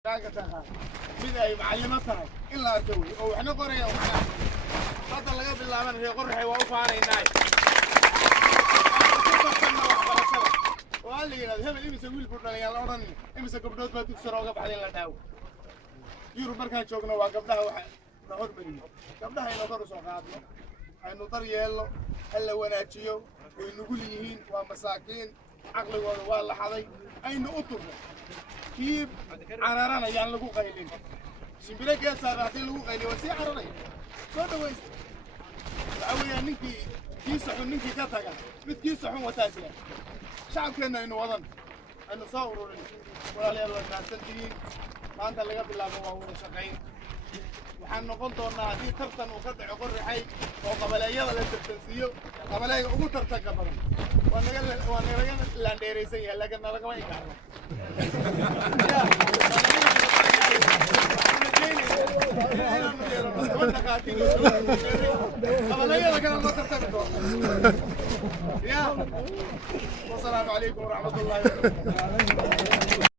mid ay macallimo tahay in la arko oo waxna qoraya oo macna hadda laga bilaabana reer qorraxay waa u faanaynaa waa la yiraahdo hebel imisa wiil buu dhalay la oran imisa gabdhood baa dugsi rooga baxday la dhaaw yurub markaan joogno waa gabdhaha waxa la hormariyo gabdhaha inoo kor u soo qaadno aynu dar yeelo hal wanaajiyo way nugul yihiin waa masaakiin aqligooda waa la xaday aynu u turno كيف عرارنا يعني لقوا قايلين شنبرة كيا ساراتين لقوا قايلين وسي عراري صوت ويس أويا نكى كيسحون نكى كتاعا بيت كيسحون وتاسيا شعب كنا إنه وطن إنه صوروا ولا ليه الله ناسنتين ما أنت اللي قبل الله هو شقين وحن نقولنا هذه ترتن وقطع قر حي وقبل أيام الترتنسيو قبل أيام أمور ترتكب وانا قال لانديري سيء لكن أنا كمان يكارو والسلام عليكم ورحمة الله وبركاته.